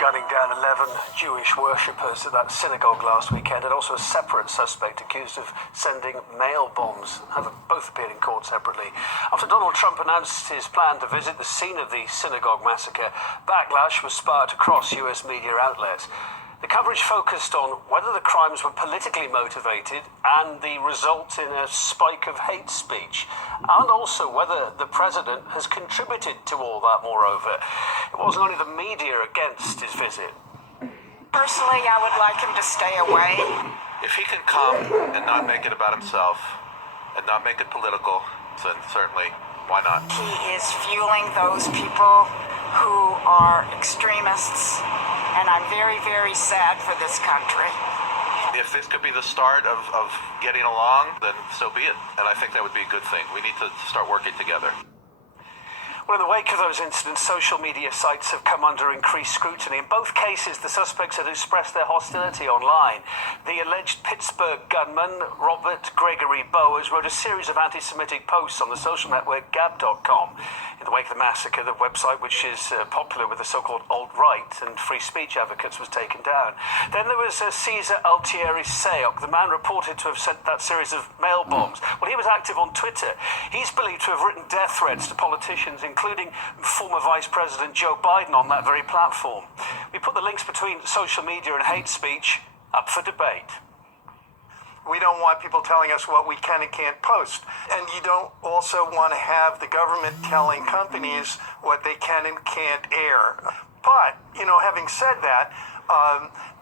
gunning down 11 Jewish worshippers at that synagogue last weekend, and also a separate suspect accused of sending mail bombs. Have both appeared in court separately. After Donald Trump announced his plan to visit the scene of the synagogue massacre, backlash was sparked across US media outlets. The coverage focused on whether the crimes were politically motivated and the result in a spike of hate speech, and also whether the president has contributed to all that. Moreover, it wasn't only the media against his visit. Personally, I would like him to stay away. If he can come and not make it about himself and not make it political, then certainly, why not? He is fueling those people who are extremists, and I'm very, very sad for this country. If this could be the start of getting along, then so be it. And I think that would be a good thing. We need to start working together. Well, in the wake of those incidents, social media sites have come under increased scrutiny. In both cases, the suspects had expressed their hostility online. The alleged Pittsburgh gunman, Robert Gregory Bowers, wrote a series of anti-Semitic posts on the social network Gab.com. In the wake of the massacre, the website, which is popular with the so-called alt-right and free speech advocates, was taken down. Then there was Cesar Altieri Sayok, the man reported to have sent that series of mail bombs. Well, he was active on Twitter. He's believed to have written death threats to politicians, including former Vice President Joe Biden, on that very platform. We put the links between social media and hate speech up for debate. We don't want people telling us what we can and can't post. And you don't also want to have the government telling companies what they can and can't air. But, having said that,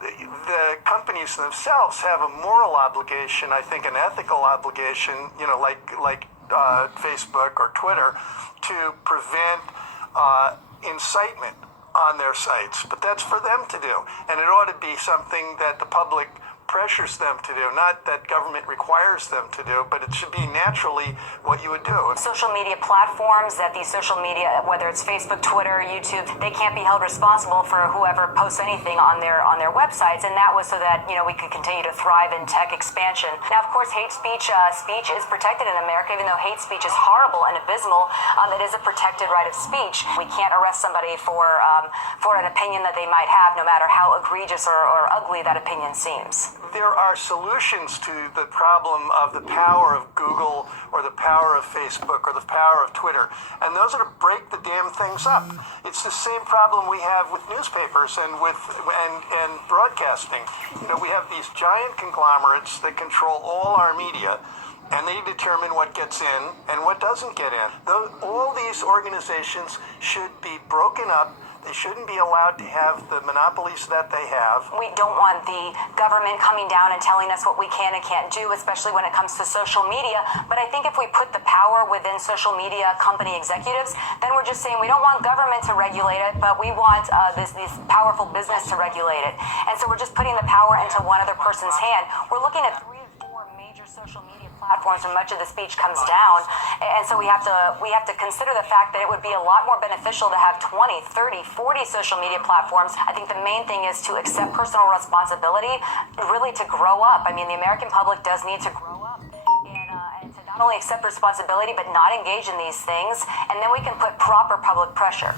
the companies themselves have a moral obligation, I think an ethical obligation, like Facebook or Twitter, to prevent incitement on their sites. But that's for them to do. And it ought to be something that the public pressures them to do, not that government requires them to do, but it should be naturally what you would do. Social media platforms, that these social media, whether it's Facebook, Twitter, YouTube, they can't be held responsible for whoever posts anything on their websites, and that was so that we could continue to thrive in tech expansion. Now, of course, hate speech is protected in America, even though hate speech is horrible and abysmal. It is a protected right of speech. We can't arrest somebody for an opinion that they might have, no matter how egregious or ugly that opinion seems. There are solutions to the problem of the power of Google or the power of Facebook or the power of Twitter, and those are to break the damn things up. It's the same problem we have with newspapers and and broadcasting. We have these giant conglomerates that control all our media, and they determine what gets in and what doesn't get in. All these organizations should be broken up. They shouldn't be allowed to have the monopolies that they have. We don't want the government coming down and telling us what we can and can't do, especially when it comes to social media. But I think if we put the power within social media company executives, then we're just saying we don't want government to regulate it, but we want this powerful business to regulate it. And so we're just putting the power into one other person's hand. We're looking at 3 or 4 major social media platforms where much of the speech comes down, and so we have to consider the fact that it would be a lot more beneficial to have 20, 30, 40 social media platforms. I think the main thing is to accept personal responsibility, really to grow up. I mean, the American public does need to grow up and to not only accept responsibility but not engage in these things, and then we can put proper public pressure.